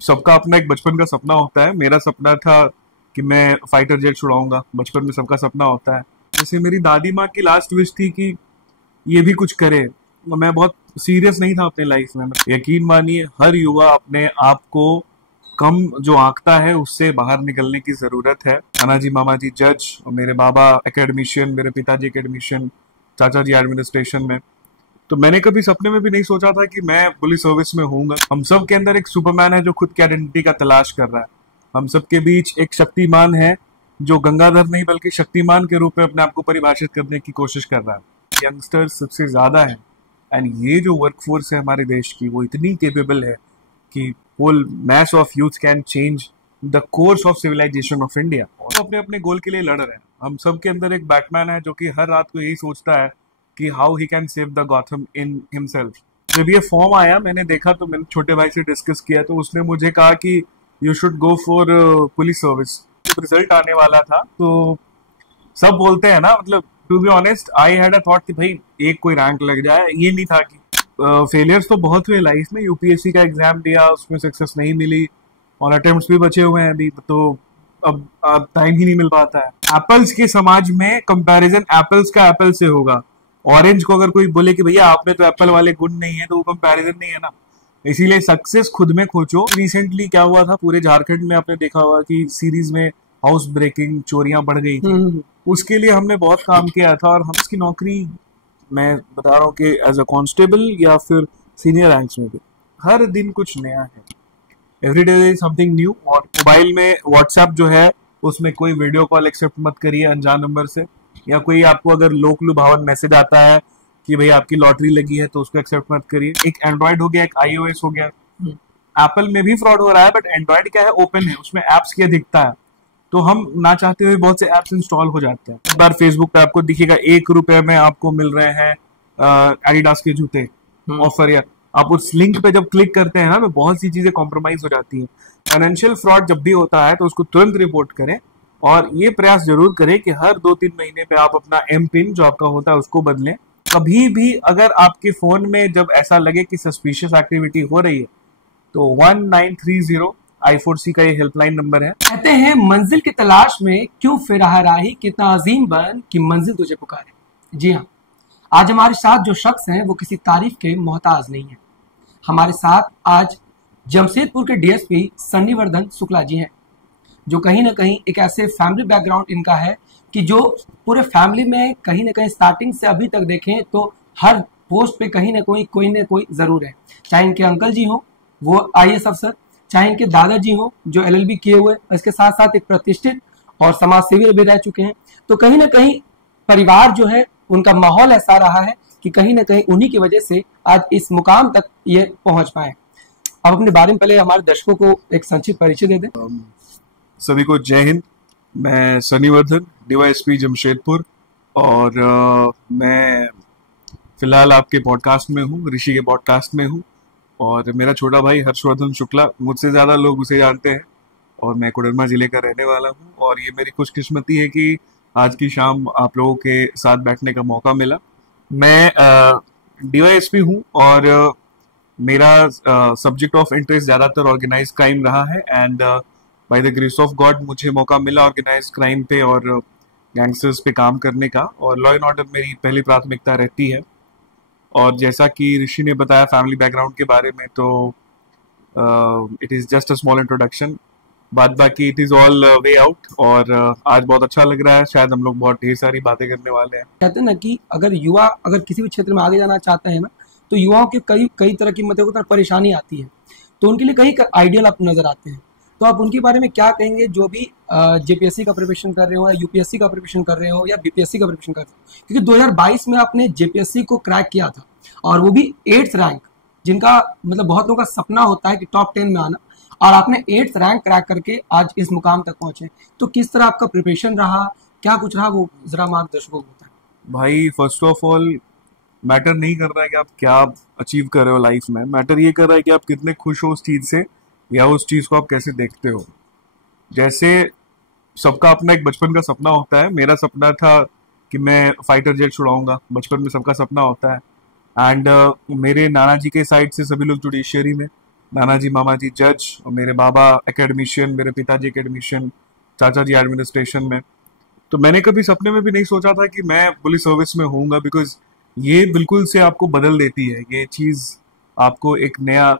सबका अपना एक बचपन का सपना होता है। मेरा सपना था कि मैं फाइटर जेट छुड़ाऊंगा। बचपन में सबका सपना होता है। जैसे मेरी दादी माँ की लास्ट विश थी कि ये भी कुछ करे। मैं बहुत सीरियस नहीं था अपने लाइफ में। यकीन मानिए, हर युवा अपने आप को कम जो आंकता है उससे बाहर निकलने की जरूरत है। नाना जी मामा जी जज, और मेरे बाबा एकेडमिशियन, मेरे पिताजी एकेडमिशियन, चाचा जी एडमिनिस्ट्रेशन में। तो मैंने कभी सपने में भी नहीं सोचा था कि मैं पुलिस सर्विस में होऊंगा। हम सब के अंदर एक सुपरमैन है जो खुद की आइडेंटिटी का तलाश कर रहा है। हम सब के बीच एक शक्तिमान है जो गंगाधर नहीं बल्कि शक्तिमान के रूप में अपने आप को परिभाषित करने की कोशिश कर रहा है। यंगस्टर्स सबसे ज्यादा है, एंड ये जो वर्कफोर्स है हमारे देश की, वो इतनी केपेबल है कि whole mass of youth can change the course of civilization of India. और अपने अपने गोल के लिए लड़ रहे हैं। हम सब के अंदर एक बैटमैन है जो कि हर रात को यही सोचता है कि how he can save the Gotham in himself. जब ये फॉर्म आया, मैंने देखा तो मैंने छोटे भाई से डिस्कस किया, तो उसने मुझे कहा कि you should go for police service. Result आने वाला था तो सब बोलते हैं ना, मतलब to be honest I had a thought कि भाई एक कोई रैंक लग जाए। ये नहीं था कि फेलियर्स तो बहुत हुए लाइफ में। यूपीएससी का एग्जाम दिया, उसमें सक्सेस नहीं मिली, और अटेम्प्ट्स भी बचे हुए हैं अभी। तो अब टाइम ही नहीं मिल पाता है। एप्पल्स के समाज में कंपैरिजन एप्पल्स का एप्पल से होगा। ऑरेंज को अगर कोई बोले कि भैया आप में तो एप्पल वाले गुण नहीं है, तो वो कंपैरिजन नहीं है ना। इसीलिए सक्सेस खुद में खोजो। रिसेंटली क्या हुआ था पूरे झारखंड में, आपने देखा होगा कि सीरीज में हाउस ब्रेकिंग चोरियां बढ़ गई थी। उसके लिए हमने बहुत काम किया था, और हम इसकी नौकरी, मैं बता रहा हूँ कि एज अ कांस्टेबल या फिर सीनियर रैंक्स में भी हर दिन कुछ नया है। Every day is something new. और मोबाइल में व्हाट्सएप जो है उसमें कोई वीडियो कॉल एक्सेप्ट मत करिए अनजान नंबर से, या कोई आपको अगर लोक लुभावन मैसेज आता है कि भाई आपकी लॉटरी लगी है तो उसको एक्सेप्ट मत करिए। एक एंड्रॉइड हो गया, एक iOS हो गया। एप्पल में भी फ्रॉड हो रहा है, बट एंड्रॉइड क्या है, ओपन है, उसमें एप्स की अधिकता है। तो हम ना चाहते हुए बहुत से एप्स इंस्टॉल हो जाते हैं। एक बार फेसबुक पे आपको दिखेगा ₹1 में आपको मिल रहे हैं एडिडास के जूते ऑफर, या आप उस लिंक पे जब क्लिक करते हैं ना तो बहुत सी चीजें कॉम्प्रोमाइज हो जाती हैं। फाइनेंशियल फ्रॉड जब भी होता है तो उसको तुरंत रिपोर्ट करें, और ये प्रयास जरूर करें कि हर 2-3 महीने पे आप अपना एम पिन जो आपका होता है उसको बदलें। कभी भी अगर आपके फोन में जब ऐसा लगे कि सस्पिशियस एक्टिविटी हो रही है तो 1930 I4C का ये हेल्पलाइन नंबर है। कहते हैं मंजिल की तलाश में क्यों फिरा राही, कितना अजीम बन कि मंजिल तुझे पुकारे। जी हाँ, आज हमारे साथ जो शख्स हैं वो किसी तारीफ के मोहताज नहीं है। हमारे साथ आज जमशेदपुर के डीएसपी सन्नीवर्धन शुक्ला जी हैं, जो कहीं ना कहीं एक ऐसे फैमिली बैकग्राउंड इनका है कि जो पूरे फैमिली में कहीं ना कहीं स्टार्टिंग से अभी तक देखें तो हर पोस्ट पे कहीं ना कोई जरूर है। चाहे इनके अंकल जी हो वो आईएएस अफसर, चाहे इनके दादाजी हो जो एलएलबी किए हुए, इसके साथ साथ एक प्रतिष्ठित और समाज सेवी भी रह चुके हैं। तो कहीं ना कहीं परिवार जो है उनका माहौल ऐसा रहा है कि कहीं ना कहीं उन्हीं की वजह से आज इस मुकाम तक ये पहुंच पाए। अब अपने बारे में पहले हमारे दर्शकों को एक संक्षिप्त परिचय दे दें। सभी को जय हिंद। मैं सन्नीवर्धन, डीवाईएसपी जमशेदपुर, और मैं फिलहाल आपके पॉडकास्ट में हूँ, ऋषि के पॉडकास्ट में हूँ। और मेरा छोटा भाई हर्षवर्धन शुक्ला, मुझसे ज़्यादा लोग उसे जानते हैं, और मैं कोडरमा ज़िले का रहने वाला हूँ। और ये मेरी खुशकिस्मती है कि आज की शाम आप लोगों के साथ बैठने का मौका मिला। मैं डीवाईएसपी हूँ, और मेरा सब्जेक्ट ऑफ इंटरेस्ट ज़्यादातर ऑर्गेनाइज क्राइम रहा है। And by the grace of God मुझे मौका मिला ऑर्गेनाइज क्राइम पे और गैंगस्टर्स पे काम करने का, और लॉ एंड ऑर्डर मेरी पहली प्राथमिकता रहती है। और जैसा कि ऋषि ने बताया फैमिली बैकग्राउंड के बारे में, तो it is just a small introduction, बाद बाकी it is all way out. और आज बहुत अच्छा लग रहा है, शायद हम लोग बहुत ढेर सारी बातें करने वाले हैं। कहते हैं ना कि अगर युवा अगर किसी भी क्षेत्र में आगे जाना चाहते हैं ना, तो युवाओं के कई तरह की मतलब परेशानी आती है, तो उनके लिए कई आइडियल आपको नजर आते हैं। तो आप उनके बारे में क्या कहेंगे जो भी जेपीएससी का प्रिपरेशन कर रहे हो, या यूपीएससी का प्रिपरेशन कर रहे हो, या बीपीएससी का प्रिपरेशन कर रहे हो? क्योंकि 2022 में आपने जेपीएससी को क्रैक किया था, और वो भी 8th रैंक, जिनका मतलब बहुत लोगों का सपना होता है कि टॉप 10 में आना, और आपने 8th रैंक क्रैक करके आज इस मुकाम तक पहुंचे। तो किस तरह आपका प्रिपरेशन रहा, क्या कुछ रहा, वो जरा मार्गदर्शकों को बताएं। भाई फर्स्ट ऑफ ऑल मैटर नहीं कर रहा है कि आप क्या अचीव कर रहे हो लाइफ में, मैटर ये कर रहा है कि आप कितने खुश हो उस चीज़ से, या उस चीज़ को आप कैसे देखते हो। जैसे सबका अपना एक बचपन का सपना होता है। मेरा सपना था कि मैं फाइटर जेट छुड़ाऊंगा। बचपन में सबका सपना होता है। एंड मेरे नाना जी के साइड से सभी लोग जुडिशियरी में, नाना जी मामा जी जज और मेरे बाबा एकेडमिशियन, मेरे पिताजी एकेडमिशियन, चाचा जी एडमिनिस्ट्रेशन में। तो मैंने कभी सपने में भी नहीं सोचा था कि मैं पुलिस सर्विस में होऊंगा, बिकॉज ये बिल्कुल से आपको बदल देती है, ये चीज आपको एक नया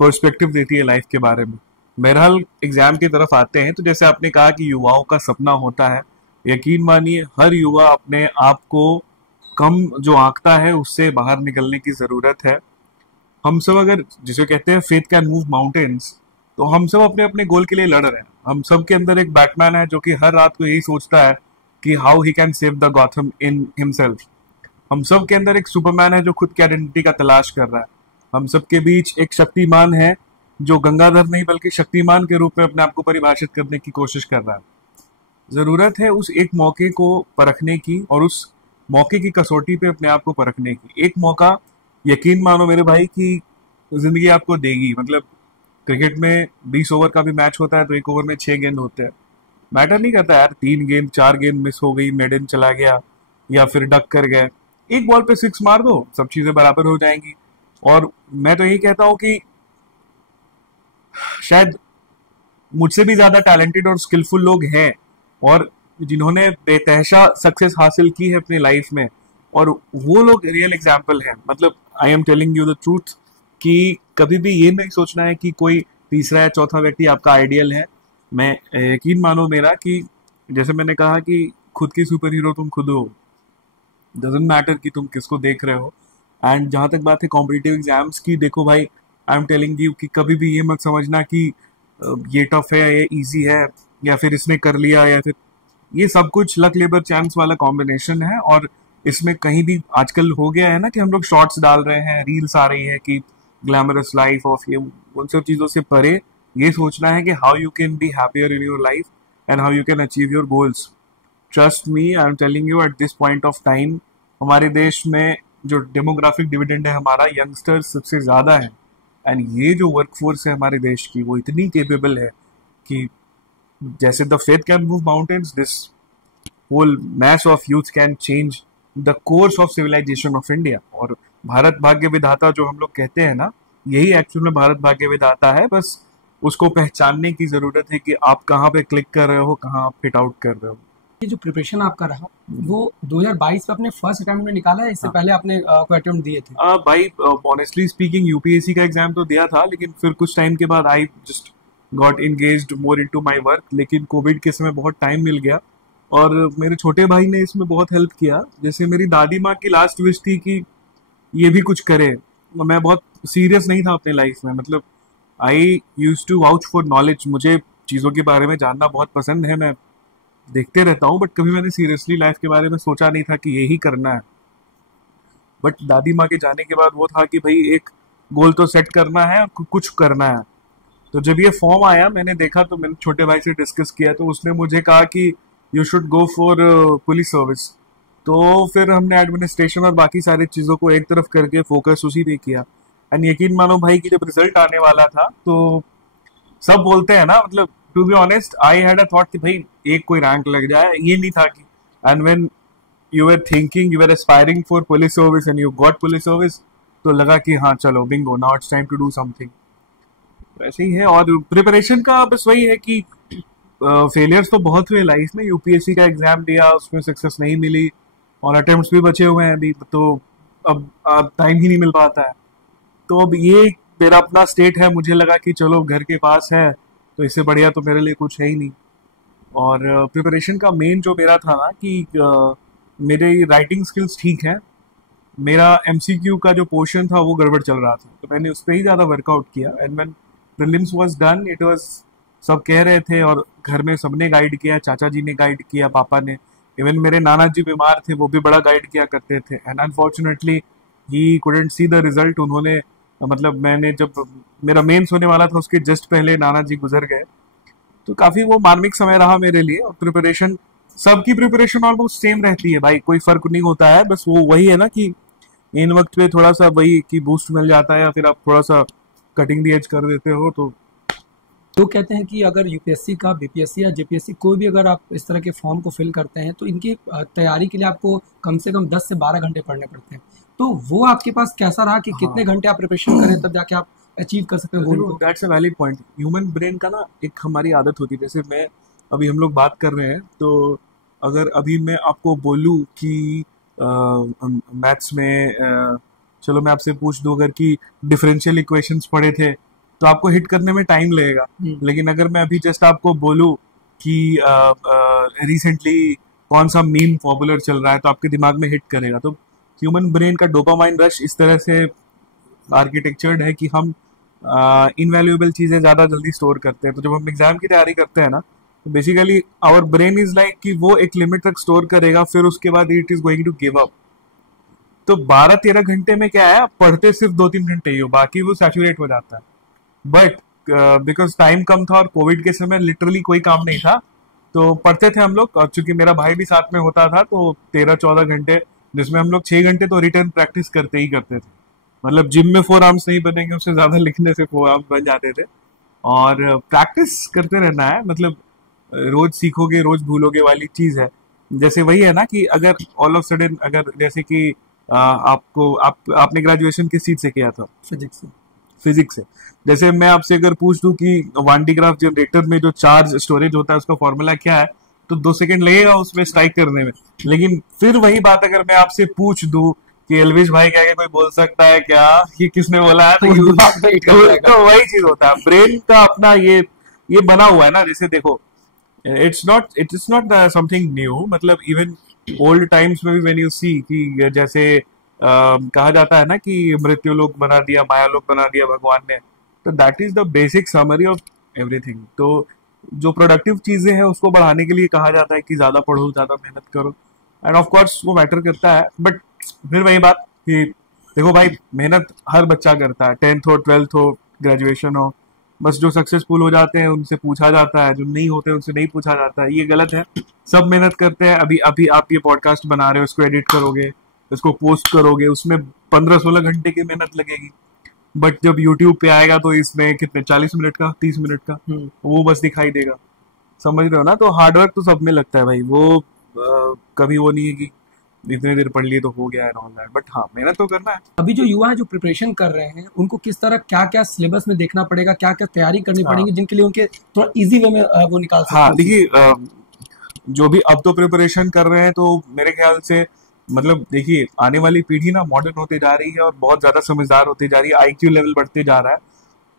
पर्सपेक्टिव देती है लाइफ के बारे में। बहरहाल एग्जाम की तरफ आते हैं, तो जैसे आपने कहा कि युवाओं का सपना होता है, यकीन मानिए हर युवा अपने आप को कम जो आंकता है उससे बाहर निकलने की जरूरत है। हम सब अगर जिसे कहते हैं फेथ कैन मूव माउंटेन्स, तो हम सब अपने अपने गोल के लिए लड़ रहे हैं। हम सब के अंदर एक बैटमैन है जो कि हर रात को यही सोचता है कि how he can save the Gotham in himself. हम सब के अंदर एक सुपरमैन है जो खुद की आइडेंटिटी का तलाश कर रहा है। हम सब के बीच एक शक्तिमान है जो गंगाधर नहीं बल्कि शक्तिमान के रूप में अपने आप को परिभाषित करने की कोशिश कर रहा है। जरूरत है उस एक मौके को परखने की और उस मौके की कसौटी पे अपने आप को परखने की। एक मौका यकीन मानो मेरे भाई कि जिंदगी आपको देगी। मतलब क्रिकेट में 20 ओवर का भी मैच होता है तो एक ओवर में 6 गेंद होते हैं। मैटर नहीं करता यार 3 गेंद 4 गेंद मिस हो गई, मेडन चला गया या फिर डक कर गए, एक बॉल पे 6 मार दो, सब चीजें बराबर हो जाएंगी। और मैं तो यही कहता हूं कि शायद मुझसे भी ज्यादा टैलेंटेड और स्किलफुल लोग हैं और जिन्होंने बेतहाशा सक्सेस हासिल की है अपनी लाइफ में, और वो लोग रियल एग्जाम्पल हैं। मतलब I am telling you the truth कि कभी भी ये नहीं सोचना है कि कोई तीसरा या चौथा व्यक्ति आपका आइडियल है। मैं यकीन मानो मेरा कि जैसे मैंने कहा कि खुद की सुपर हीरो तुम खुद हो, डजेंट मैटर कि तुम किसको देख रहे हो। एंड जहां तक बात है कॉम्पिटिटिव एग्जाम्स की, देखो भाई आई एम टेलिंग यू कि कभी भी ये मत समझना कि ये टफ है, ये इजी है, या फिर इसने कर लिया, या फिर ये सब कुछ लक लेबर चांस वाला कॉम्बिनेशन है। और इसमें कहीं भी आजकल हो गया है ना कि हम लोग शॉर्ट्स डाल रहे हैं, रील्स आ रही है कि ग्लैमरस लाइफ ऑफ ये, उन सब चीजों से परे ये सोचना है कि how you can be happier in your life and how you can achieve your goals. Trust me, I am telling you at this point of time हमारे देश में जो डेमोग्राफिक डिविडेंड है हमारा, यंगस्टर्स सबसे ज्यादा है। एंड ये जो वर्कफोर्स है हमारे देश की वो इतनी केपेबल है कि जैसे the faith can move mountains, this whole mass of youth can change the course of civilization of India। और भारत भाग्य विधाता जो हम लोग कहते हैं ना, यही एक्चुअल में भारत भाग्य विधाता है। बस उसको पहचानने की जरूरत है कि आप कहाँ पे क्लिक कर रहे हो, कहाँ आप फिट आउट कर रहे हो। ये जो प्रिपरेशन आपका रहा वो 2022 में अपने फर्स्ट अटेम्प्ट में निकाला है, इससे पहले आपने कोई अटेम्प्ट दिए थे? भाई ऑनेस्टली स्पीकिंग यूपीएससी का एग्जाम तो दिया था, लेकिन फिर कुछ टाइम के बाद I just got engaged more into my work. लेकिन कोविड के समय बहुत टाइम मिल गया और मेरे छोटे भाई ने इसमें बहुत हेल्प किया। जैसे मेरी दादी माँ की लास्ट विश थी कि ये भी कुछ करे। मैं बहुत सीरियस नहीं था अपने लाइफ में, मतलब I use to vouch for knowledge. मुझे चीज़ों के बारे में जानना बहुत पसंद है, मैं देखते रहता हूँ, बट कभी मैंने सीरियसली लाइफ के बारे में सोचा नहीं था कि यही करना है। बट दादी माँ के जाने के बाद वो था कि भाई एक गोल तो सेट करना है और कुछ करना है। तो जब ये फॉर्म आया मैंने देखा, तो मैंने छोटे भाई से डिस्कस किया, तो उसने मुझे कहा कि you should go for police service. तो फिर हमने एडमिनिस्ट्रेशन और बाकी सारी चीज़ों को एक तरफ करके फोकस उसी पे किया। एंड यकीन मानो भाई कि जब रिजल्ट आने वाला था तो सब बोलते हैं ना, मतलब to be honest I had a thought कि भाई एक कोई रैंक लग जाए, ये नहीं था कि and when you were thinking you were aspiring for police service and you got police service, तो लगा कि हाँ चलो bingo, now it's time to do something. वैसे ही है। और प्रिपरेशन का बस वही है कि फेलियर्स तो बहुत हुए लाइफ में। यूपीएससी का एग्जाम दिया, उसमें सक्सेस नहीं मिली और अटेम्प्ट्स भी बचे हुए हैं अभी, तो अब टाइम ही नहीं मिल पाता है। तो अब ये मेरा अपना स्टेट है, मुझे लगा कि चलो घर के पास है तो इससे बढ़िया तो मेरे लिए कुछ है ही नहीं। और प्रिपरेशन का मेन जो मेरा था ना कि मेरे राइटिंग स्किल्स ठीक है, मेरा एमसीक्यू का जो पोर्शन था वो गड़बड़ चल रहा था, तो मैंने उस पर ही ज़्यादा वर्कआउट किया। And when prelims was done, it was, सब कह रहे थे और घर में सबने गाइड किया, चाचा जी ने गाइड किया, पापा ने, इवन मेरे नाना जी बीमार थे वो भी बड़ा गाइड किया करते थे। And unfortunately he couldn't see the result. उन्होंने, मतलब मैंने जब मेरा मेंस होने वाला था उसके जस्ट पहले नाना जी गुजर गए, तो काफ़ी वो मार्मिक समय रहा मेरे लिए। और प्रिपरेशन, सबकी प्रिपरेशन ऑलमोस्ट सेम रहती है भाई, कोई फर्क नहीं होता है, बस वो वही है ना कि इन वक्त पे थोड़ा सा वही कि बूस्ट मिल जाता है या फिर आप थोड़ा सा कटिंग दी एज कर देते हो। तो कहते हैं कि अगर यूपीएससी का, बीपीएससी या जेपीएससी कोई भी अगर आप इस तरह के फॉर्म को फिल करते हैं तो इनकी तैयारी के लिए आपको कम से कम 10 से 12 घंटे पढ़ने पड़ते हैं। तो वो आपके पास कैसा रहा कि कितने घंटे आप प्रिपरेशन करें तब जाके आप अचीव कर सकते हैं गोल को। That's a valid point. Human brain का ना एक हमारी आदत होती है, जैसे मैं अभी हम लोग बात कर रहे हैं, तो अगर अभी मैं आपको बोलूं कि मैथ्स में चलो मैं आपसे पूछ दूं अगर कि डिफरेंशियल इक्वेशंस पढ़े थे तो आपको हिट करने में टाइम लगेगा। लेकिन अगर मैं अभी जस्ट आपको बोलूं कि रिसेंटली कौन सा मीम पॉपुलर चल रहा है तो आपके दिमाग में हिट करेगा। तो ह्यूमन ब्रेन का डोपामाइन रश इस तरह से आर्किटेक्चर्ड है कि हम इनवैल्यूएबल चीजें ज्यादा जल्दी स्टोर करते हैं। तो जब हम एग्जाम की तैयारी करते हैं ना, तो basically our brain is like कि वो एक लिमिट तक स्टोर करेगा, फिर उसके बाद it is going to give up. तो 12-13 घंटे में क्या है, आप पढ़ते सिर्फ 2-3 घंटे ही हो, बाकी वो सैचुरेट हो जाता है। बट बिकॉज टाइम कम था और कोविड के समय लिटरली कोई काम नहीं था, तो पढ़ते थे हम लोग। और चूंकि मेरा भाई भी साथ में होता था, तो 13-14 घंटे, जिसमें हम लोग 6 घंटे तो रिटर्न प्रैक्टिस करते ही करते थे। मतलब जिम में 4 आर्म्स नहीं बनेंगे, उससे ज्यादा लिखने से 4 आर्म्स बन जाते थे। और प्रैक्टिस करते रहना है, मतलब रोज सीखोगे रोज भूलोगे वाली चीज है। जैसे वही है ना कि अगर ऑल ऑफ सडन, अगर जैसे कि आपने ग्रेजुएशन किस चीज से किया था? फिजिक्स से। जैसे मैं आपसे अगर पूछ दूं कि वान डी ग्राफ जनरेटर में जो चार्ज स्टोरेज होता है उसका फॉर्मूला क्या है, तो 2 सेकंड लगेगा उसमें स्ट्राइक करने में। लेकिन फिर वही बात अगर मैं आपसे पूछ दूं कि एलविश भाई क्या कोई बोल सकता है क्या, ये किसने बोला है, तो वही चीज होता है। ब्रेन का अपना ये बना हुआ है ना। जैसे देखो, it is not something new. मतलब इवन ओल्ड टाइम्स में भी व्हेन यू सी कि जैसे कहा जाता है ना कि मृत्यु लोक बना दिया, माया लोक बना दिया भगवान ने, तो that is the basic summary of everything. तो जो प्रोडक्टिव चीजें हैं उसको बढ़ाने के लिए कहा जाता है कि ज्यादा पढ़ो, ज्यादा मेहनत करो, एंड ऑफ कोर्स वो मैटर करता है। बट फिर वही बात कि देखो भाई, मेहनत हर बच्चा करता है, 10th हो, 12th हो, ग्रेजुएशन हो। बस जो सक्सेसफुल हो जाते हैं उनसे पूछा जाता है, जो नहीं होते उनसे नहीं पूछा जाता है। ये गलत है। सब मेहनत करते हैं। अभी अभी आप ये पॉडकास्ट बना रहे हो, इसको एडिट करोगे, इसको पोस्ट करोगे, उसमें 15-16 घंटे की मेहनत लगेगी। बट जब यूट्यूब पे आएगा तो इसमें कितने 40 मिनट का, 30 मिनट का वो बस दिखाई देगा। समझ रहे हो ना? तो हार्डवर्क तो सब में लगता है भाई। वो कभी वो नहीं है कि इतनी देर पढ़ लिए तो हो गया है ऑल दैट। बट हाँ, मेहनत तो करना है। अभी जो युवा है जो प्रिपरेशन कर रहे हैं, उनको किस तरह क्या क्या सिलेबस में देखना पड़ेगा, क्या क्या तैयारी करनी पड़ेगी, जिनके लिए उनके थोड़ा इजी वे में वो निकाल सकते हैं? हाँ देखिए, जो भी अब तो प्रिपरेशन कर रहे हैं, तो मेरे ख्याल से मतलब देखिए, आने वाली पीढ़ी ना मॉडर्न होते जा रही है और बहुत ज्यादा समझदार होती जा रही है, आईक्यू लेवल बढ़ते जा रहा है।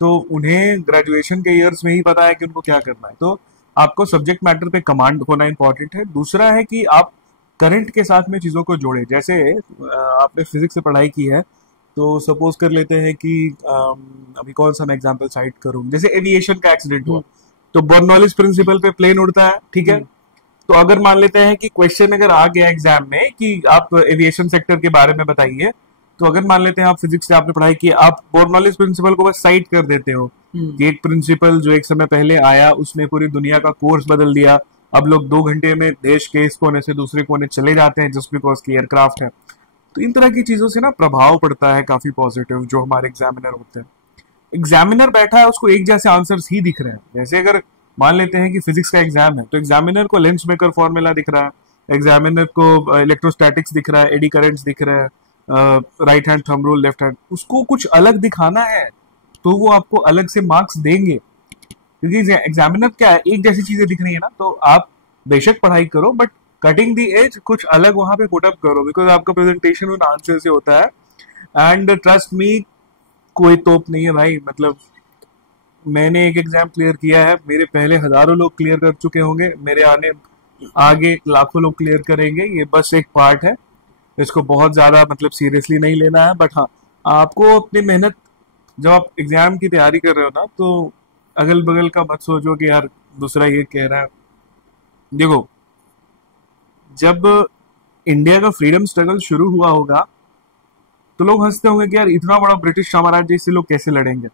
तो उन्हें ग्रेजुएशन के ईयर्स में ही पता है कि उनको क्या करना है। तो आपको सब्जेक्ट मैटर पे कमांड होना इंपॉर्टेंट है। दूसरा है कि आप करंट के साथ में चीजों को जोड़े। जैसे आपने फिजिक्स से पढ़ाई की है, तो सपोज कर लेते हैं कि अभी कौन सा मैं एग्जांपल साइट करूं, जैसे एविएशन का एक्सीडेंट हुआ, तो बर्नौलिस प्रिंसिपल पे प्लेन उड़ता है, ठीक है। तो अगर मान लेते हैं कि क्वेश्चन अगर आ गया एग्जाम में कि आप एविएशन सेक्टर के बारे में बताइए, तो अगर मान लेते हैं आप फिजिक्स से आपने पढ़ाई की, आप बर्नौलिस प्रिंसिपल को बस साइट कर देते हो कि एक प्रिंसिपल जो एक समय पहले आया उसने पूरी दुनिया का कोर्स बदल दिया। अब लोग 2 घंटे में देश के इस कोने से दूसरे कोने चले जाते हैं जस्ट बिकॉज की एयरक्राफ्ट है। तो इन तरह की चीजों से ना प्रभाव पड़ता है काफी पॉजिटिव जो हमारे एग्जामिनर होते हैं। एग्जामिनर बैठा है, उसको एक जैसे आंसर्स ही दिख रहे हैं। जैसे अगर मान लेते हैं कि फिजिक्स का एग्जाम है, तो एग्जामिनर को लेंस मेकर फॉर्मूला दिख रहा है, एग्जामिनर को इलेक्ट्रोस्टैटिक्स दिख रहा है, एडी करंट्स दिख रहा है, right hand thumb rule, left hand. उसको कुछ अलग दिखाना है तो वो आपको अलग से मार्क्स देंगे, क्योंकि एग्जामिनर क्या है, एक जैसी चीजें दिख रही है ना। तो आप बेशक पढ़ाई करो, बट कटिंग दी एज कुछ अलग वहां पे पुट अप करो, बिकॉज आपका प्रेजेंटेशन उन आंसर से होता है। एंड ट्रस्ट मी, कोई तोप नहीं है भाई। मतलब मैंने एक एग्जाम क्लियर किया है, मेरे पहले हजारों लोग क्लियर कर चुके होंगे, मेरे आगे लाखों लोग क्लियर करेंगे। ये बस एक पार्ट है, इसको बहुत ज्यादा मतलब सीरियसली नहीं लेना है। बट हाँ, आपको अपनी मेहनत, जब आप एग्जाम की तैयारी कर रहे हो ना, तो अगल बगल का मत सोचो कि यार दूसरा ये कह रहा है। देखो, जब इंडिया का फ्रीडम स्ट्रगल शुरू हुआ होगा तो लोग हंसते होंगे कि यार इतना बड़ा ब्रिटिश साम्राज्य से लोग कैसे लड़ेंगे।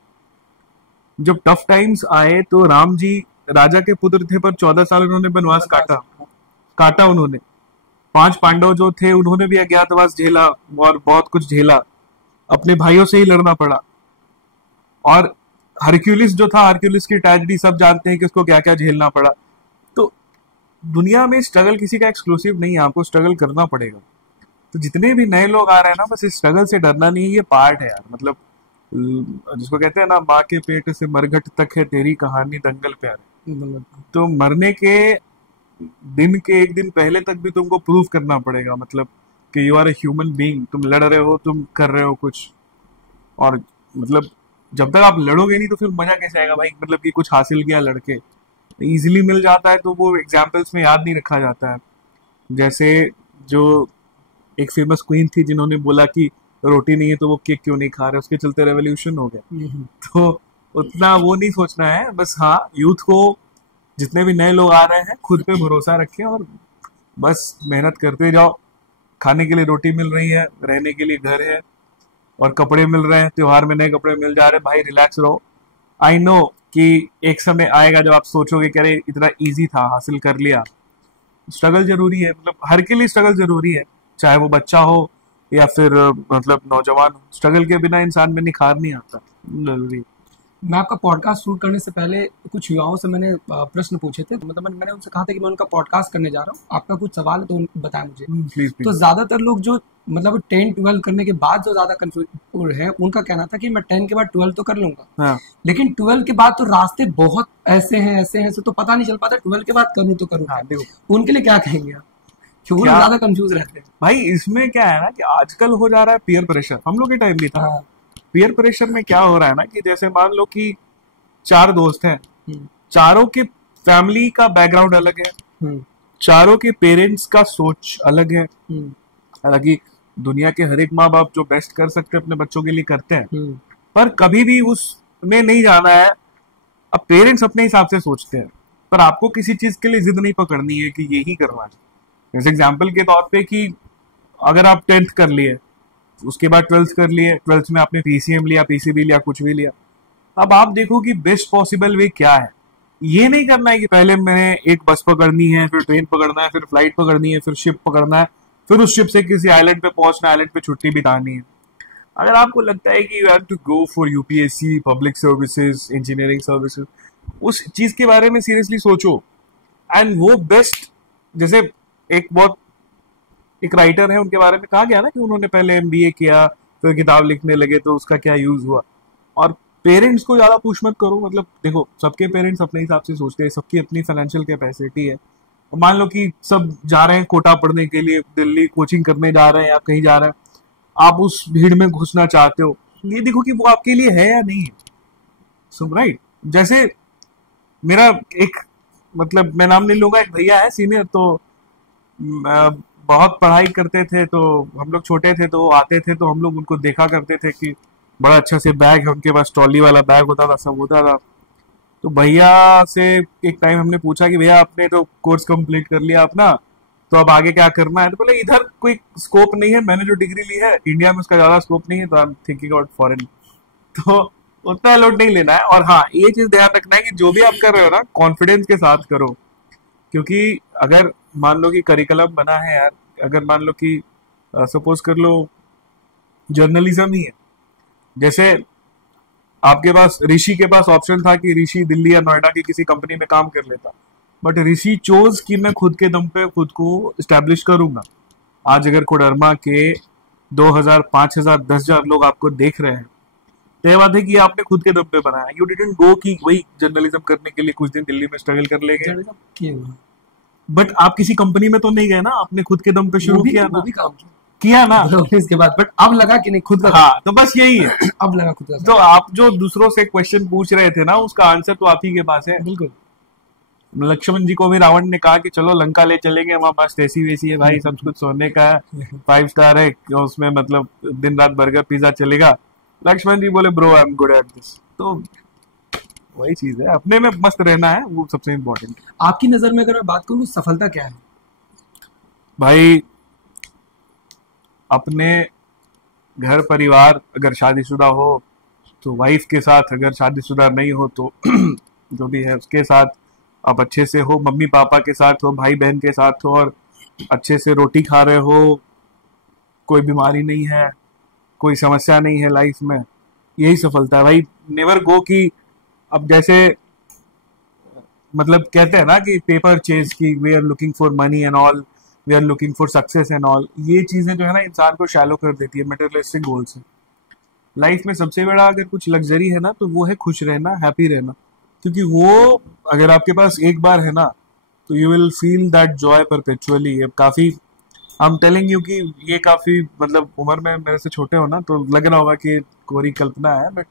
जब टफ टाइम्स आए तो राम जी राजा के पुत्र थे, पर 14 साल उन्होंने वनवास काटा उन्होंने। 5 पांडव जो थे उन्होंने भी अज्ञातवास झेला और बहुत कुछ झेला, अपने भाइयों से ही लड़ना पड़ा। और हरक्यूलिस जो था, हरक्यूलिस की ट्रेजेडी सब जानते हैं कि उसको क्या क्या झेलना पड़ा। तो दुनिया में स्ट्रगल किसी का एक्सक्लूसिव नहीं है, आपको स्ट्रगल करना पड़ेगा। तो जितने भी नए लोग आ रहे हैं ना, बस इस स्ट्रगल से डरना नहीं है, ये पार्ट है यार। मतलब जिसको कहते हैं ना, माँ के पेट से मरघट तक है तेरी कहानी दंगल प्यारे। तो मरने के दिन के एक दिन पहले तक भी तुमको प्रूव करना पड़ेगा, मतलब कि you are a human being, तुम लड़ रहे हो, तुम कर रहे हो कुछ। और मतलब जब तक आप लड़ोगे नहीं तो फिर मजा कैसे आएगा भाई, मतलब कि कुछ हासिल किया लड़के, इजीली मिल जाता है तो वो एग्जाम्पल्स में याद नहीं रखा जाता है। जैसे जो एक फेमस क्वीन थी जिन्होंने बोला कि रोटी नहीं है तो वो केक क्यों नहीं खा रहे, उसके चलते रेवोल्यूशन हो गया। तो उतना वो नहीं सोचना है, बस हाँ यूथ को, जितने भी नए लोग आ रहे हैं, खुद पे भरोसा रखें और बस मेहनत करते जाओ। खाने के लिए रोटी मिल रही है, रहने के लिए घर है, और कपड़े मिल रहे हैं, त्योहार में नए कपड़े मिल जा रहे हैं, भाई रिलैक्स रहो। आई नो कि एक समय आएगा जब आप सोचोगे कि अरे इतना इजी था, हासिल कर लिया। स्ट्रगल जरूरी है, मतलब हर के लिए स्ट्रगल जरूरी है, चाहे वो बच्चा हो या फिर मतलब नौजवान हो। स्ट्रगल के बिना इंसान में निखार नहीं आता, जरूरी। मैं आपका पॉडकास्ट शूट करने से पहले कुछ युवाओं से मैंने प्रश्न पूछे थे, मतलब मैंने उनसे कहा था कि मैं उनका पॉडकास्ट करने जा रहा हूँ, आपका कुछ सवाल है तो बताएं मुझे। प्लीज तो ज्यादातर लोग जो मतलब 10-12 करने के बाद जो ज्यादा कंफ्यूज है, उनका कहना था कि मैं 10 के बाद 12 तो कर लूंगा, हाँ। लेकिन 12 के बाद तो रास्ते बहुत ऐसे हैं तो पता नहीं चल पाता 12 के बाद करूँ तो करूँ। हाँ, उनके लिए क्या कहेंगे आप, क्यों ज्यादा कंफ्यूज रहते हैं? भाई इसमें क्या है ना कि आजकल हो जा रहा है पीयर प्रेशर, हम लोग के टाइम भी था। पीयर प्रेशर में क्या हो रहा है ना कि जैसे मान लो कि 4 दोस्त हैं, चारों के फैमिली का बैकग्राउंड अलग है, चारों के पेरेंट्स का सोच अलग है। हालांकि दुनिया के हर एक माँ बाप जो बेस्ट कर सकते हैं अपने बच्चों के लिए करते हैं, पर कभी भी उसमें नहीं जाना है। अब पेरेंट्स अपने हिसाब से सोचते हैं, पर आपको किसी चीज के लिए जिद नहीं पकड़नी है कि यही करना है। जैसे एग्जाम्पल के तौर पे कि अगर आप 10th कर लिए, उसके बाद 12th कर लिए, 12th में आपने पीसीएम लिया, पीसीबी लिया, कुछ भी लिया, अब आप देखो कि बेस्ट पॉसिबल वे क्या है। ये नहीं करना है कि पहले मैंने एक बस पकड़नी है, फिर ट्रेन पकड़ना है, फिर फ्लाइट पकड़नी है, फिर शिप पकड़ना है, फिर उस शिप से किसी आइलैंड पे पहुंचना, आइलैंड पे छुट्टी बितानी है। अगर आपको लगता है कि you have to go for UPSC, public services, engineering services, उस चीज के बारे में सीरियसली सोचो। एंड वो बेस्ट, जैसे एक राइटर है, उनके बारे में कहा गया ना कि उन्होंने पहले एमबीए किया, फिर किताब लिखने लगे, तो उसका क्या यूज हुआ। और पेरेंट्स को ज्यादा पुश मत करो, मतलब देखो सबके पेरेंट्स अपने हिसाब से सोचते हैं, सबकी अपनी फाइनेंशियल कैपेसिटी है। मान लो कि सब जा रहे हैं कोटा पढ़ने के लिए, दिल्ली कोचिंग करने जा रहे हैं या कहीं जा रहे हैं, आप उस भीड़ में घुसना चाहते हो, ये देखो कि वो आपके लिए है या नहीं है। सो राइट, जैसे मेरा एक, मतलब मैं नाम नहीं लूंगा, एक भैया है सीनियर, तो बहुत पढ़ाई करते थे, तो हम लोग छोटे थे तो आते थे, तो हम लोग उनको देखा करते थे कि बड़ा अच्छा से बैग है उनके पास, ट्रॉली वाला बैग होता था, सब होता था। तो भैया से एक टाइम हमने पूछा कि भैया आपने तो कोर्स कंप्लीट कर लिया अपना, तो अब आगे क्या करना है? तो बोले इधर कोई स्कोप नहीं है, मैंने जो डिग्री ली है इंडिया में उसका ज्यादा स्कोप नहीं है, तो I am thinking about foreign. तो उतना लोड नहीं लेना है। और हाँ, ये चीज ध्यान रखना है कि जो भी आप कर रहे हो ना, कॉन्फिडेंस के साथ करो। क्योंकि अगर मान लो कि करिकुलम बना है यार, अगर मान लो कि सपोज कर लो जर्नलिज्म ही है, जैसे आपके पास, ऋषि के पास ऑप्शन था कि ऋषि दिल्ली या नोएडा की किसी कंपनी में काम कर लेता, बट ऋषि चोज कि मैं खुद के दम पे खुद को स्टैब्लिश करूंगा। आज अगर कोडरमा के 2000, 5000, 10,000 लोग आपको देख रहे हैं, तय बात है कि आपने खुद के दम पे बनाया। यू डिडंट गो कि वही जर्नलिज्म करने के लिए कुछ दिन दिल्ली में स्ट्रगल कर लेंगे, बट आप किसी कंपनी में तो नहीं गए ना, आपने खुद के दम पे शुरू किया ना, किया ना इसके बाद, बट अब लगा कि नहीं खुद का। हाँ, तो बस यही है। अब लगा खुद का। तो आप जो दूसरों से क्वेश्चन पूछ रहे थे ना, उसका आंसर तो आप ही के पास है। बिल्कुल। लक्ष्मण जी को भी रावण ने कहा कि चलो लंका ले चलेंगे, वहां पास ऐसी वैसी है भाई, सब कुछ सोने का है, 5 स्टार है, उसमें मतलब दिन रात बर्गर पिज्जा चलेगा। लक्ष्मण जी बोले bro I am good at this. तो वही चीज है, अपने में मस्त रहना है, वो सबसे इम्पोर्टेंट है। आपकी नजर में अगर मैं बात करूँ, सफलता क्या है? भाई अपने घर परिवार, अगर शादीशुदा हो तो वाइफ के साथ, अगर शादीशुदा नहीं हो तो जो भी है उसके साथ आप अच्छे से हो, मम्मी पापा के साथ हो, भाई बहन के साथ हो, और अच्छे से रोटी खा रहे हो, कोई बीमारी नहीं है, कोई समस्या नहीं है लाइफ में, यही सफलता है भाई। नेवर गो कि अब जैसे मतलब कहते हैं ना कि पेपर चेज की, we are looking for money and all, we are looking for success and all, ये चीजें जो है ना इंसान को शैलो कर देती है मटेरियलिस्टिक गोल से। लाइफ में सबसे बड़ा अगर कुछ लग्जरी है ना तो वो है खुश रहना, हैप्पी रहना, क्योंकि वो अगर आपके पास एक बार है ना तो you will feel that Joy perpetually. अब काफी आई एम टेलिंग यू कि ये काफी मतलब उम्र में मेरे से छोटे हो ना तो लग रहा होगा कि कोरी कल्पना है, बट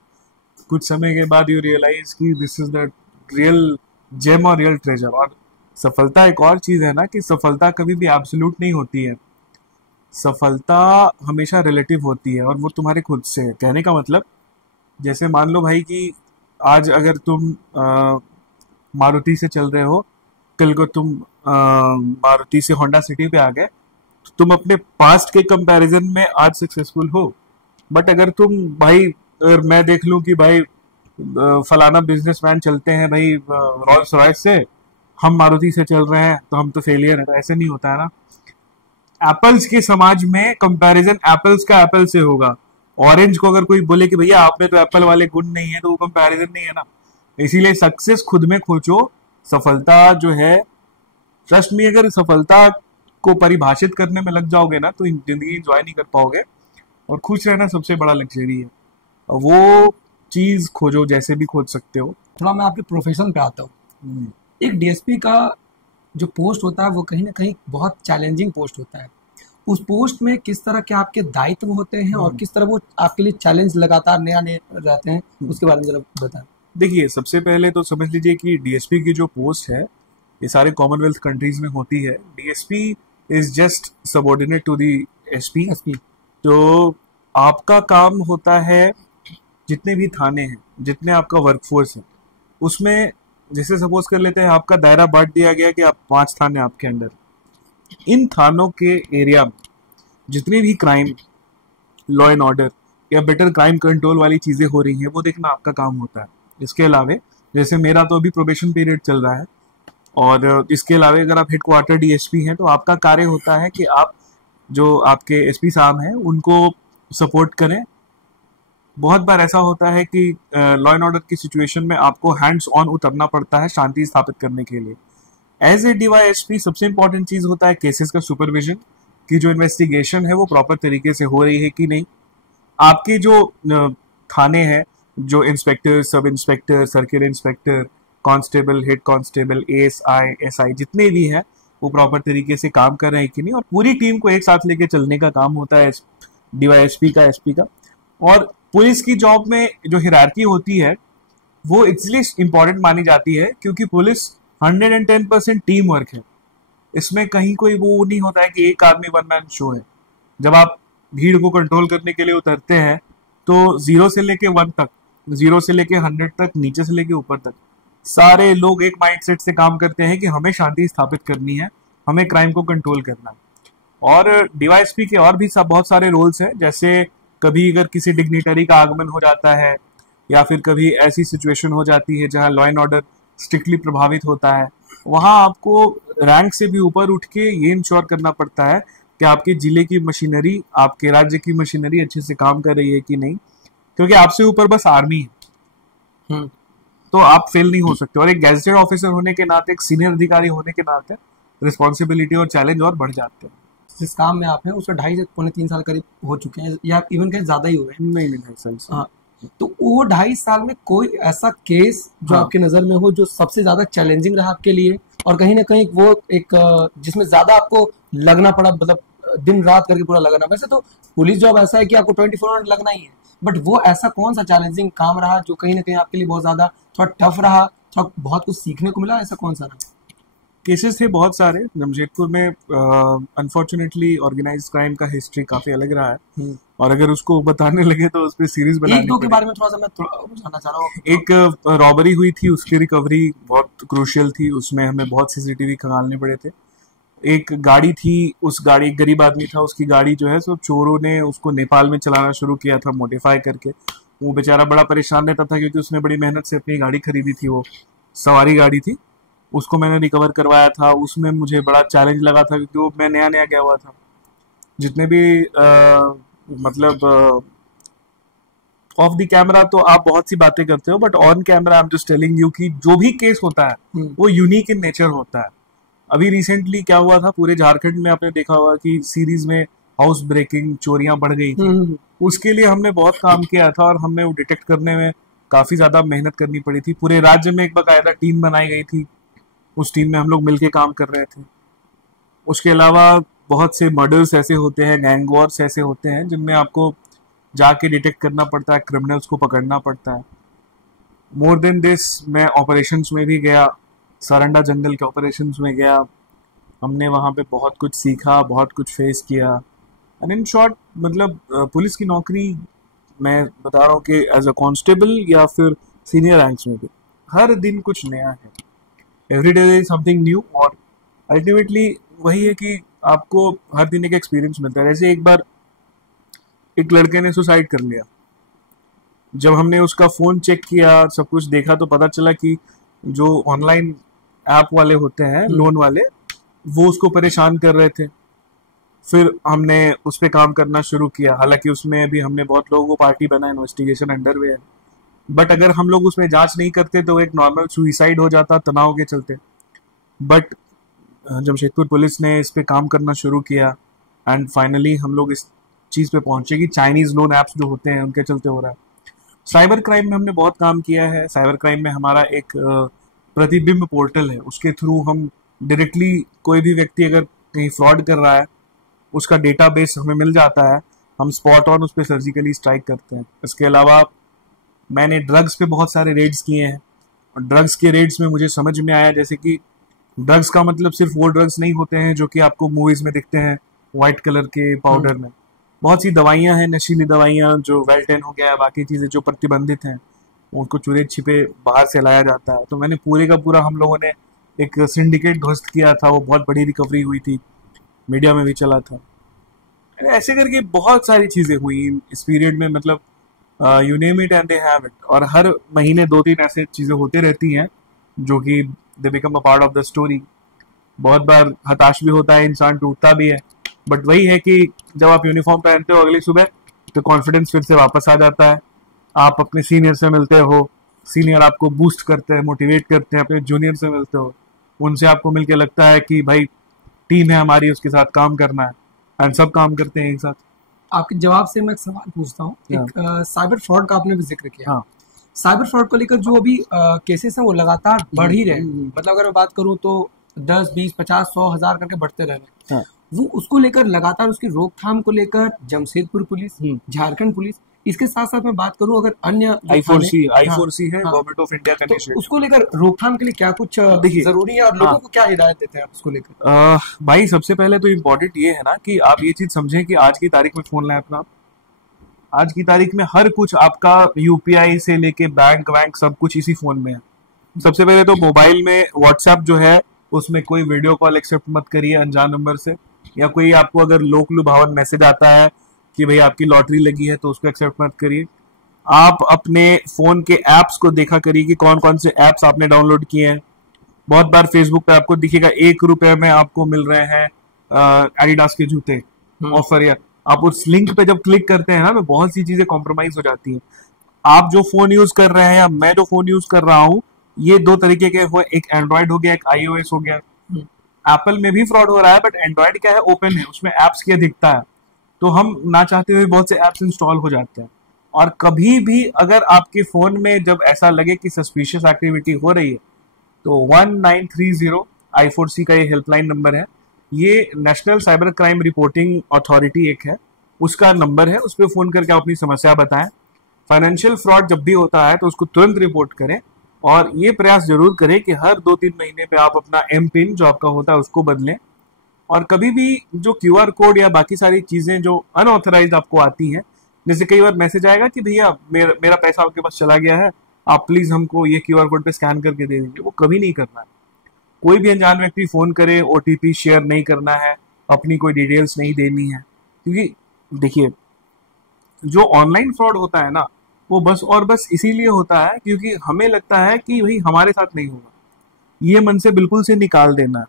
कुछ समय के बाद यू रियलाइज कि this is the real gem और रियल ट्रेजर। और सफलता एक और चीज है ना कि सफलता कभी भी एब्सोल्यूट नहीं होती है, सफलता हमेशा रिलेटिव होती है और वो तुम्हारे खुद से है। कहने का मतलब जैसे मान लो भाई कि आज अगर तुम मारुति से चल रहे हो, कल को तुम मारुति से होंडा सिटी पे आ गए, तो तुम अपने पास्ट के कंपैरिजन में आज सक्सेसफुल हो। बट अगर तुम भाई, अगर मैं देख लूं कि भाई फलाना बिजनेसमैन चलते हैं भाई रॉल्स रॉयस से, हम मारुति से चल रहे हैं तो हम तो फेलियर है, तो ऐसे नहीं होता है ना। एप्पल्स के समाज में कंपैरिजन एप्पल्स का एप्पल से होगा। ऑरेंज को अगर कोई बोले कि भैया आप में तो एप्पल वाले गुण नहीं है, तो वो कंपैरिजन नहीं है ना। इसीलिए सक्सेस खुद में खोजो, सफलता जो है ट्रस्ट में, अगर सफलता को परिभाषित करने में लग जाओगे ना तो जिंदगी एंजॉय नहीं कर पाओगे। और खुश रहना सबसे बड़ा लग्जरी है, वो चीज खोजो जैसे भी खोज सकते हो। थोड़ा मैं आपके प्रोफेशन पे आता हूँ। एक डीएसपी का जो पोस्ट होता है वो कहीं ना कहीं बहुत चैलेंजिंग पोस्ट होता है। उस पोस्ट में किस तरह के आपके दायित्व होते हैं और किस तरह वो आपके लिए चैलेंज लगातार नया नए रहते हैं, उसके बारे में जरा बताएं। देखिए, सबसे पहले तो समझ लीजिए कि डीएसपी की जो पोस्ट है ये सारे कॉमनवेल्थ कंट्रीज में होती है। DSP is just subordinate to the SP. तो आपका काम होता है, जितने भी थाने हैं, जितने आपका वर्कफोर्स है, उसमें जैसे सपोज कर लेते हैं आपका दायरा बांट दिया गया कि आप 5 थाने आपके अंडर, इन थानों के एरिया में जितनी भी क्राइम, लॉ एंड ऑर्डर या बेटर क्राइम कंट्रोल वाली चीजें हो रही हैं वो देखना आपका काम होता है। इसके अलावा जैसे मेरा तो अभी प्रोबेशन पीरियड चल रहा है, और इसके अलावा अगर आप हेडक्वार्टर डीएसपी हैं तो आपका कार्य होता है कि आप जो आपके एसपी साहब हैं उनको सपोर्ट करें। बहुत बार ऐसा होता है कि लॉ एंड ऑर्डर की सिचुएशन में आपको हैंड्स ऑन उतरना पड़ता है शांति स्थापित करने के लिए। एज ए डीवाईएसपी सबसे इंपॉर्टेंट चीज होता है केसेस का सुपरविजन, की जो इन्वेस्टिगेशन है वो प्रॉपर तरीके से हो रही है कि नहीं। आपके जो थाने हैं, जो inspector, sub inspector, circle inspector, constable, head constable, ASI, SI जितने भी हैं वो प्रॉपर तरीके से काम कर रहे हैं कि नहीं। और पूरी टीम को एक साथ लेके चलने का काम होता है डीवाईएसपी का, एसपी का। और पुलिस की जॉब में जो हिरार्की होती है वो इसलिए इंपॉर्टेंट मानी जाती है क्योंकि पुलिस 110% टीम वर्क है। इसमें कहीं कोई वो नहीं होता है कि एक आदमी वन मैन शो है। जब आप भीड़ को कंट्रोल करने के लिए उतरते हैं तो 0 से लेके 1 तक, 0 से लेके 100 तक, नीचे से लेके ऊपर तक सारे लोग एक माइंडसेट से काम करते हैं कि हमें शांति स्थापित करनी है, हमें क्राइम को कंट्रोल करना है। और डीवाईएसपी के और भी बहुत सारे रोल्स हैं, जैसे कभी अगर किसी डिग्निटरी का आगमन हो जाता है या फिर कभी ऐसी सिचुएशन हो जाती है जहां लॉ एंड ऑर्डर स्ट्रिक्टली प्रभावित होता है, वहां आपको रैंक से भी ऊपर उठ के ये इंश्योर करना पड़ता है कि आपके जिले की मशीनरी, आपके राज्य की मशीनरी अच्छे से काम कर रही है कि नहीं, क्योंकि आपसे ऊपर बस आर्मी है। तो आप फेल नहीं हो सकते। और एक गैजेटेड ऑफिसर होने के नाते, एक सीनियर अधिकारी होने के नाते रिस्पॉन्सिबिलिटी और चैलेंज और बढ़ जाते हैं। जिस काम में आप हैं उसका 2.5 से पौने 3 साल करीब हो चुके हैं, या इवन कहीं ज्यादा ही हुए हैं। नहीं 2.5 साल से। हाँ, तो वो 2.5 साल में कोई ऐसा केस जो आपकी नजर में हो जो सबसे ज्यादा चैलेंजिंग रहा आपके लिए, और कहीं ना कहीं वो एक जिसमें ज्यादा आपको लगना पड़ा, मतलब दिन रात करके पूरा लगना। वैसे तो पुलिस जॉब ऐसा है कि आपको 24 आवर लगना ही है, बट वो ऐसा कौन सा चैलेंजिंग काम रहा जो कहीं ना कहीं आपके लिए बहुत ज्यादा थोड़ा टफ रहा, थोड़ा बहुत कुछ सीखने को मिला, ऐसा कौन सा रहा? केसेस थे बहुत सारे जमशेदपुर में। अनफॉर्चुनेटली ऑर्गेनाइज्ड क्राइम का हिस्ट्री काफी अलग रहा है, और अगर उसको बताने लगे तो उस पर सीरीज बनानी एक दो के बारे में थोड़ा सा मैं जानना चाह रहा हूँ। एक रॉबरी हुई थी, उसकी रिकवरी बहुत क्रूशियल थी, उसमें हमें बहुत सीसीटीवी खंगालने पड़े थे। एक गाड़ी थी, उस गाड़ी, गरीब आदमी था, उसकी गाड़ी जो है सब चोरों ने उसको नेपाल में चलाना शुरू किया था मॉडिफाई करके। वो बेचारा बड़ा परेशान रहता था क्योंकि उसने बड़ी मेहनत से अपनी गाड़ी खरीदी थी, वो सवारी गाड़ी थी, उसको मैंने रिकवर करवाया था। उसमें मुझे बड़ा चैलेंज लगा था क्योंकि वो मैं नया नया गया हुआ था। जितने भी मतलब ऑफ द कैमरा तो आप बहुत सी बातें करते हो, but on camera I am just telling you कि जो भी केस होता है वो यूनिक इन नेचर होता है। अभी रिसेंटली क्या हुआ था, पूरे झारखंड में आपने देखा होगा कि सीरीज में हाउस ब्रेकिंग, चोरियां बढ़ गई थी, उसके लिए हमने बहुत काम किया था और हमें वो डिटेक्ट करने में काफी ज्यादा मेहनत करनी पड़ी थी। पूरे राज्य में एक बाकायदा टीम बनाई गई थी, उस टीम में हम लोग मिलके काम कर रहे थे। उसके अलावा बहुत से मर्डर्स ऐसे होते हैं, गैंग वॉर्स ऐसे होते हैं जिनमें आपको जाके डिटेक्ट करना पड़ता है, क्रिमिनल्स को पकड़ना पड़ता है। मोर देन दिस, मैं ऑपरेशंस में भी गया, सारंडा जंगल के ऑपरेशंस में गया। हमने वहाँ पे बहुत कुछ सीखा, बहुत कुछ फेस किया। एंड इन शॉर्ट, मतलब पुलिस की नौकरी, मैं बता रहा हूँ कि एज अ कांस्टेबल या फिर सीनियर रैंक्स में भी हर दिन कुछ नया है। Every day is something new. और अल्टीमेटली वही है कि आपको हर दिन एक एक्सपीरियंस मिलता है। जैसे एक बार एक लड़के ने सुसाइड कर लिया। जब हमने उसका फोन चेक किया, सब कुछ देखा, तो पता चला कि जो ऑनलाइन ऐप वाले होते हैं, लोन वाले, वो उसको परेशान कर रहे थे। फिर हमने उस पर काम करना शुरू किया। हालांकि उसमें भी हमने बहुत लोगों को पार्टी बना, इन्वेस्टिगेशन अंडर वे है। बट अगर हम लोग उसमें जांच नहीं करते तो एक नॉर्मल सुइसाइड हो जाता तनाव के चलते। बट जमशेदपुर पुलिस ने इस पे काम करना शुरू किया एंड फाइनली हम लोग इस चीज पे पहुंचे कि चाइनीज लोन ऐप्स जो होते हैं उनके चलते हो रहा है। साइबर क्राइम में हमने बहुत काम किया है। साइबर क्राइम में हमारा एक प्रतिबिंब पोर्टल है, उसके थ्रू हम डायरेक्टली कोई भी व्यक्ति अगर कहीं फ्रॉड कर रहा है, उसका डेटाबेस हमें मिल जाता है, हम स्पॉट ऑन उस पर सर्जिकली स्ट्राइक करते हैं। इसके अलावा मैंने ड्रग्स पे बहुत सारे रेड्स किए हैं और ड्रग्स के रेड्स में मुझे समझ में आया जैसे कि ड्रग्स का मतलब सिर्फ वो ड्रग्स नहीं होते हैं जो कि आपको मूवीज में दिखते हैं व्हाइट कलर के पाउडर में। बहुत सी दवाइयां हैं, नशीली दवाइयां, जो वेल्टेन हो गया, बाकी चीजें जो प्रतिबंधित हैं, उनको चुरे छिपे बाहर से लाया जाता है। तो मैंने पूरे का पूरा, हम लोगों ने एक सिंडिकेट ध्वस्त किया था, वो बहुत बड़ी रिकवरी हुई थी, मीडिया में भी चला था। ऐसे करके बहुत सारी चीजें हुई इस पीरियड में, मतलब you name it and they have it. और हर महीने 2-3 ऐसे चीजें होती रहती हैं जो कि they become a part of the story. बहुत बार हताश भी होता है इंसान, टूटता भी है, बट वही है कि जब आप यूनिफॉर्म पहनते हो अगली सुबह तो कॉन्फिडेंस फिर से वापस आ जाता है। आप अपने सीनियर से मिलते हो, सीनियर आपको बूस्ट करते हैं, मोटिवेट करते हैं। अपने जूनियर से मिलते हो, उनसे आपको मिलके लगता है कि भाई टीम है हमारी, उसके साथ काम करना है, एंड सब काम करते हैं एक साथ। आपके जवाब से मैं एक सवाल पूछता हूँ। एक साइबर फ्रॉड का आपने भी जिक्र किया। हाँ। साइबर फ्रॉड को लेकर जो अभी केसेस हैं वो लगातार बढ़ ही रहे हैं। मतलब अगर मैं बात करूँ तो 10, 20, 50, 100, 1000 करके बढ़ते रह रहे हैं। वो उसको लेकर लगातार, उसकी रोकथाम को लेकर जमशेदपुर पुलिस, झारखंड पुलिस, इसके साथ साथ मैं बात करूं अगर अन्य I4C है, गवर्नमेंट ऑफ इंडिया का तो उसको लेकर रोकथाम के लिए क्या कुछ जरूरी है और लोगों को क्या हिदायत देते हैं आप उसको लेकर? भाई सबसे पहले तो इम्पोर्टेंट ये है ना कि आप ये चीज समझें कि आज की तारीख में फोन लाए अपना, आज की तारीख में हर कुछ आपका यूपीआई से लेके बैंक वैंक सब कुछ इसी फोन में है। सबसे पहले तो मोबाइल में व्हाट्सएप जो है उसमें कोई वीडियो कॉल एक्सेप्ट मत करिए अनजान नंबर से, या कोई आपको अगर लोक लुभावन मैसेज आता है कि भाई आपकी लॉटरी लगी है तो उसको एक्सेप्ट मत करिए। आप अपने फोन के एप्स को देखा करिए कि कौन कौन से एप्स आपने डाउनलोड किए हैं। बहुत बार फेसबुक पे आपको दिखेगा 1 रुपए में आपको मिल रहे हैं एडिडास के जूते ऑफर, या आप उस लिंक पे जब क्लिक करते हैं ना तो बहुत सी चीजें कॉम्प्रोमाइज हो जाती हैं। आप जो फोन यूज कर रहे हैं या मैं जो फोन यूज कर रहा हूँ, ये 2 तरीके के हुए, एक एंड्रॉइड हो गया, एक iOS हो गया। एप्पल में भी फ्रॉड हो रहा है, बट एंड्रॉइड क्या है, ओपन है, उसमें एप्स की अधिकता है, तो हम ना चाहते हुए बहुत से एप्स इंस्टॉल हो जाते हैं। और कभी भी अगर आपके फोन में जब ऐसा लगे कि सस्पिशियस एक्टिविटी हो रही है तो 1930 I4C का ये हेल्पलाइन नंबर है। ये national cyber crime reporting authority एक है, उसका नंबर है, उस पर फोन करके आप अपनी समस्या बताएं। फाइनेंशियल फ्रॉड जब भी होता है तो उसको तुरंत रिपोर्ट करें, और ये प्रयास जरूर करें कि हर 2-3 महीने पे आप अपना एमपिन जो आपका होता है उसको बदलें। और कभी भी जो QR कोड या बाकी सारी चीजें जो अनऑथराइज आपको आती हैं, जैसे कई बार मैसेज आएगा कि भैया मेरा पैसा आपके पास चला गया है, आप प्लीज हमको ये QR कोड पे स्कैन करके दे दीजिए, वो कभी नहीं करना है। कोई भी अनजान व्यक्ति फोन करे, OTP शेयर नहीं करना है, अपनी कोई डिटेल्स नहीं देनी है। क्योंकि देखिए, जो ऑनलाइन फ्रॉड होता है ना, वो बस और बस इसीलिए होता है क्योंकि हमें लगता है कि भाई हमारे साथ नहीं होगा। ये मन से बिल्कुल से निकाल देना है।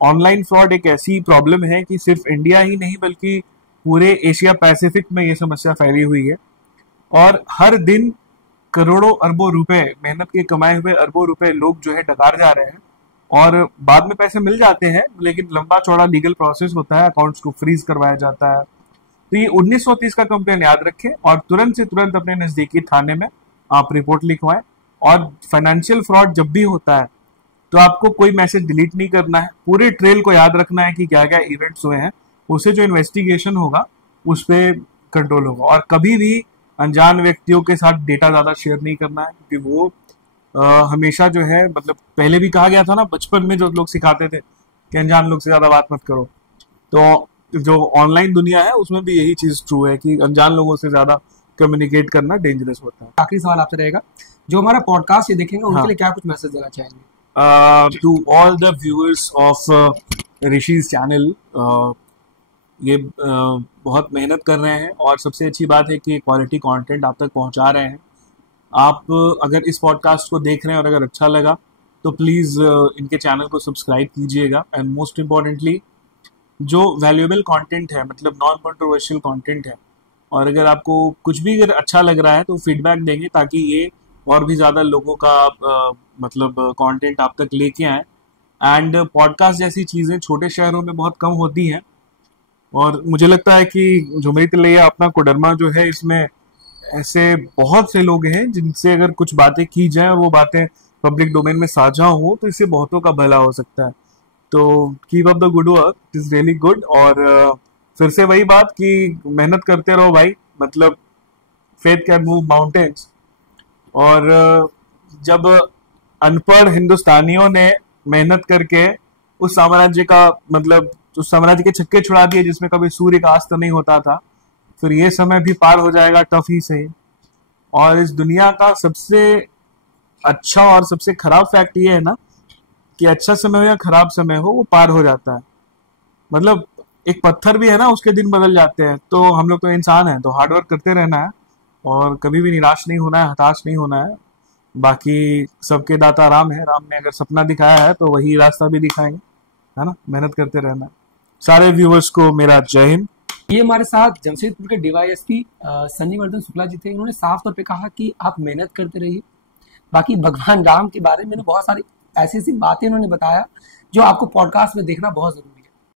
ऑनलाइन फ्रॉड एक ऐसी प्रॉब्लम है कि सिर्फ इंडिया ही नहीं बल्कि पूरे एशिया पैसिफिक में ये समस्या फैली हुई है, और हर दिन करोड़ों अरबों रुपए, मेहनत के कमाए हुए अरबों रुपए लोग जो है डकार जा रहे हैं और बाद में पैसे मिल जाते हैं, लेकिन लंबा चौड़ा लीगल प्रोसेस होता है, अकाउंट्स को फ्रीज करवाया जाता है। तो ये 1930 का कंप्लेन याद रखें और तुरंत से तुरंत अपने नजदीकी थाने में आप रिपोर्ट लिखवाएं। और फाइनेंशियल फ्रॉड जब भी होता है तो आपको कोई मैसेज डिलीट नहीं करना है, पूरे ट्रेल को याद रखना है कि क्या क्या इवेंट्स हुए हैं, उससे जो इन्वेस्टिगेशन होगा उस पर कंट्रोल होगा। और कभी भी अनजान व्यक्तियों के साथ डेटा ज्यादा शेयर नहीं करना है, क्योंकि वो हमेशा जो है, मतलब पहले भी कहा गया था ना, बचपन में जो लोग सिखाते थे कि अनजान लोग से ज्यादा बात मत करो, तो जो ऑनलाइन दुनिया है उसमें भी यही चीज ट्रू है कि अनजान लोगों से ज्यादा कम्युनिकेट करना डेंजरस होता है। आखिरी सवाल आपसे रहेगा, जो हमारा पॉडकास्ट ये देखेंगे उनके लिए क्या कुछ मैसेज देना चाहेंगे? To all the viewers of Rishi's channel, ये बहुत मेहनत कर रहे हैं और सबसे अच्छी बात है कि क्वालिटी कंटेंट आप तक पहुंचा रहे हैं। आप अगर इस पॉडकास्ट को देख रहे हैं और अगर अच्छा लगा तो प्लीज़ इनके चैनल को सब्सक्राइब कीजिएगा। एंड मोस्ट इम्पॉर्टेंटली जो वैल्यूएबल कंटेंट है, मतलब नॉन कंट्रोवर्शियल कंटेंट है, और अगर आपको कुछ भी अगर अच्छा लग रहा है तो फीडबैक देंगे ताकि ये और भी ज़्यादा लोगों का मतलब कंटेंट आप तक लेके आए। एंड पॉडकास्ट जैसी चीज़ें छोटे शहरों में बहुत कम होती हैं और मुझे लगता है कि जो मेरी तिलैया अपना कोडरमा जो है, इसमें ऐसे बहुत से लोग हैं जिनसे अगर कुछ बातें की जाए और वो बातें पब्लिक डोमेन में साझा हो तो इससे बहुतों का भला हो सकता है। तो keep up the good work, it is really good. और फिर से वही बात कि मेहनत करते रहो भाई, मतलब फेथ कैन मूव माउंटेन्स। और जब अनपढ़ हिंदुस्तानियों ने मेहनत करके उस साम्राज्य का, मतलब उस साम्राज्य के छक्के छुड़ा दिए जिसमें कभी सूर्य का अस्त नहीं होता था, फिर ये समय भी पार हो जाएगा टफ ही से। और इस दुनिया का सबसे अच्छा और सबसे खराब फैक्ट ये है ना कि अच्छा समय हो या खराब समय हो वो पार हो जाता है। मतलब एक पत्थर भी है ना, उसके दिन बदल जाते हैं। तो हम लोग तो इंसान हैं, तो हार्डवर्क करते रहना है और कभी भी निराश नहीं होना है, हताश नहीं होना है। बाकी सबके दाता राम है, राम ने अगर सपना दिखाया है तो वही रास्ता भी दिखाएंगे, है ना। मेहनत करते रहना है। सारे व्यूवर्स को मेरा जय हिंद। ये हमारे साथ जमशेदपुर के डीवाईएसपी सन्नी वर्धन शुक्ला जी थे। उन्होंने साफ तौर पे कहा कि आप मेहनत करते रहिए। बाकी भगवान राम के बारे में बहुत सारी ऐसी ऐसी बातें उन्होंने बताया जो आपको पॉडकास्ट में देखना बहुत जरूरी है।